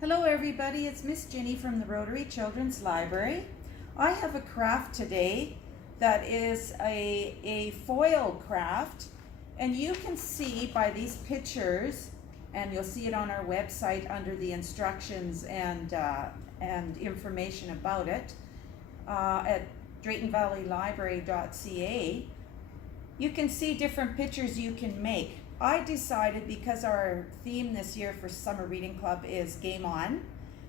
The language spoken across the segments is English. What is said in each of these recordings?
Hello everybody, it's Miss Ginny from the Rotary Children's Library. I have a craft today that is a foil craft, and you can see by these pictures, and you'll see it on our website under the instructions and information about it at DVLibrary.ca. You can see different pictures you can make. I decided, because our theme this year for Summer Reading Club is Game On,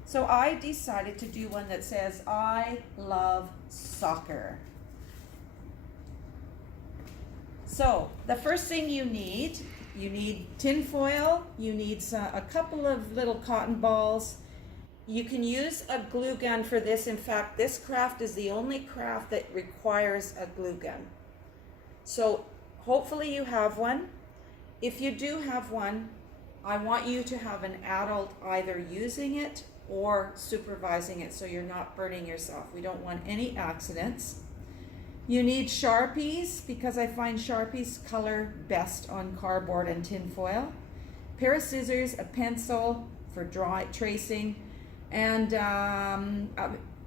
so I decided to do one that says, I love soccer. So the first thing you need tin foil, you need a couple of little cotton balls. You can use a glue gun for this. In fact, this craft is the only craft that requires a glue gun. So hopefully you have one. If you do have one, I want you to have an adult either using it or supervising it so you're not burning yourself. We don't want any accidents. You need Sharpies, because I find Sharpies color best on cardboard and tin foil. A pair of scissors, a pencil for tracing, and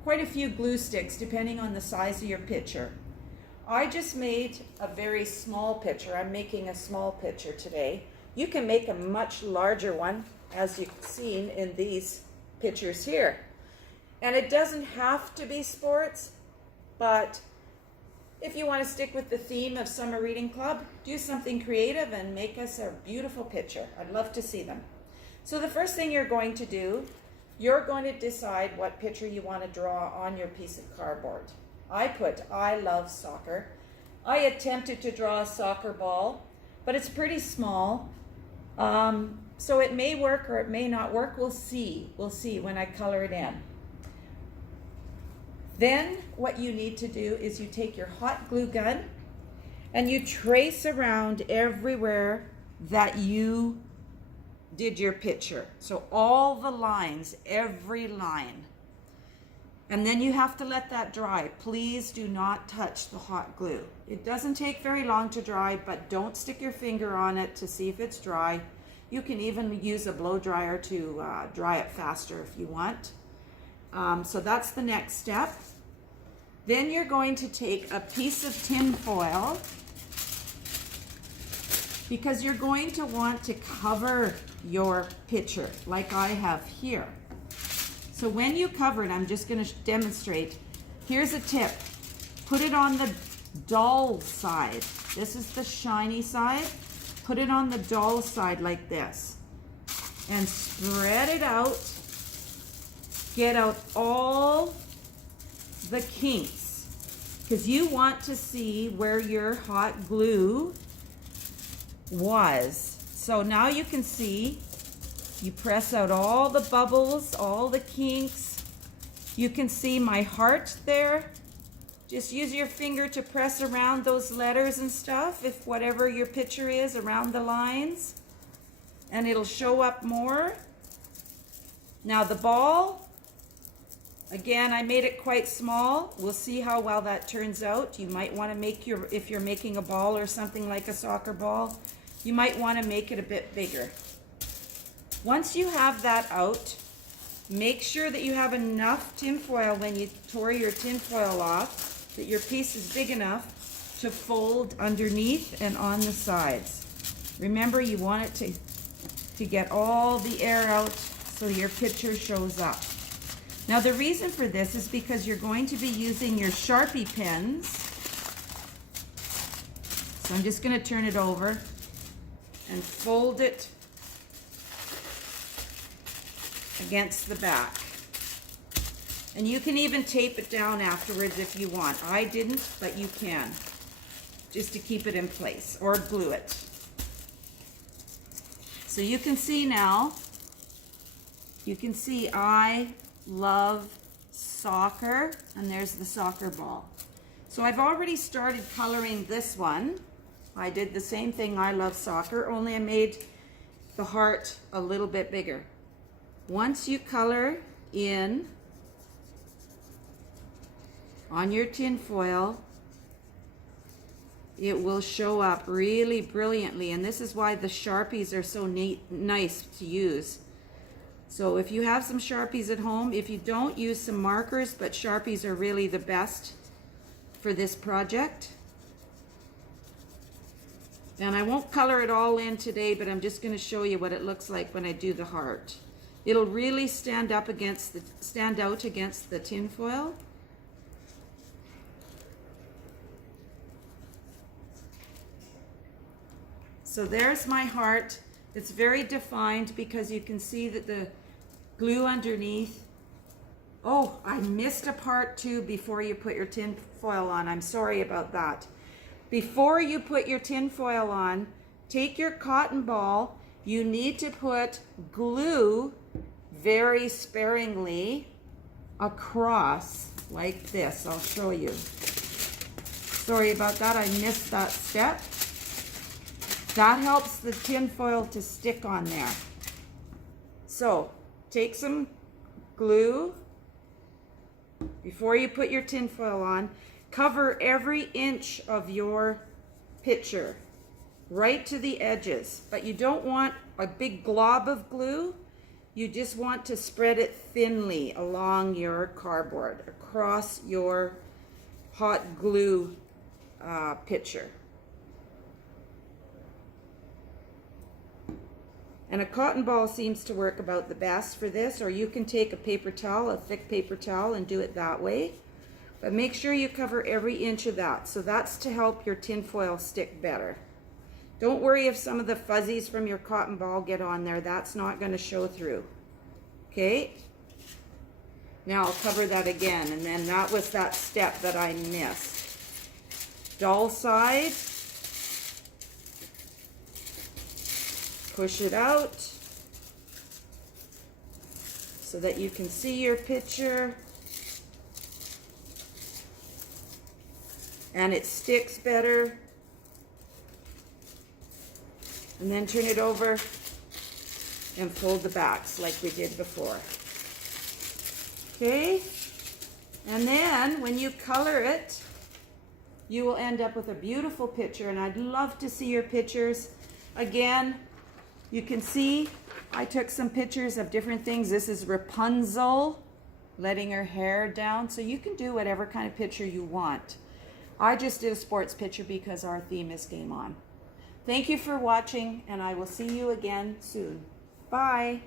quite a few glue sticks depending on the size of your picture. I just made a very small picture. I'm making a small picture today. You can make a much larger one, as you've seen in these pictures here. And it doesn't have to be sports, but if you want to stick with the theme of Summer Reading Club, do something creative and make us a beautiful picture. I'd love to see them. So the first thing you're going to do, you're going to decide what picture you want to draw on your piece of cardboard. I put, I love soccer. I attempted to draw a soccer ball, but it's pretty small. So it may work or it may not work. We'll see. We'll see when I color it in. Then what you need to do is you take your hot glue gun and you trace around everywhere that you did your picture. So all the lines, every line. And then you have to let that dry. Please do not touch the hot glue. It doesn't take very long to dry, but don't stick your finger on it to see if it's dry. You can even use a blow dryer to dry it faster if you want. So that's the next step. Then you're going to take a piece of tin foil, because you're going to want to cover your picture like I have here. So when you cover it, I'm just going to demonstrate. Here's a tip. Put it on the dull side. This is the shiny side. Put it on the dull side like this. And spread it out. Get out all the kinks, because you want to see where your hot glue was. So now you can see. You press out all the bubbles, all the kinks. You can see my heart there. Just use your finger to press around those letters and stuff, if whatever your picture is, around the lines, and it'll show up more. Now the ball, again, I made it quite small. We'll see how well that turns out. You might want to make if you're making a ball or something like a soccer ball, you might want to make it a bit bigger. Once you have that out, make sure that you have enough tin foil when you tore your tin foil off, that your piece is big enough to fold underneath and on the sides. Remember, you want it to get all the air out so your picture shows up. Now the reason for this is because you're going to be using your Sharpie pens. So I'm just going to turn it over and fold it against the back. And you can even tape it down afterwards if you want. I didn't, but you can, just to keep it in place, or glue it. So you can see now, you can see I love soccer, and there's the soccer ball. So I've already started coloring this one. I did the same thing, I love soccer, only I made the heart a little bit bigger. Once you color in on your tin foil, it will show up really brilliantly, and this is why the Sharpies are so nice to use. So if you have some Sharpies at home, if you don't, use some markers, but Sharpies are really the best for this project. And I won't color it all in today, but I'm just going to show you what it looks like when I do the heart. It'll really stand out against the tin foil. So there's my heart. It's very defined because you can see that the glue underneath. Oh, I missed a part too before you put your tin foil on. I'm sorry about that. Before you put your tin foil on, take your cotton ball. You need to put glue very sparingly across like this. I'll show you. Sorry about that. I missed that step. That helps the tin foil to stick on there. So take some glue before you put your tin foil on. Cover every inch of your picture right to the edges, but you don't want a big glob of glue. You just want to spread it thinly along your cardboard, across your hot glue picture. And a cotton ball seems to work about the best for this, or you can take a paper towel, a thick paper towel, and do it that way. But make sure you cover every inch of that. So that's to help your tin foil stick better. Don't worry if some of the fuzzies from your cotton ball get on there. That's not going to show through. Okay? Now I'll cover that again. And then that was that step that I missed. Dull side. Push it out so that you can see your picture. And it sticks better. And then turn it over and fold the backs like we did before. Okay? And then when you color it, you will end up with a beautiful picture, and I'd love to see your pictures. Again, you can see I took some pictures of different things. This is Rapunzel letting her hair down, so you can do whatever kind of picture you want. I just did a sports picture because our theme is Game On. Thank you for watching, and I will see you again soon. Bye.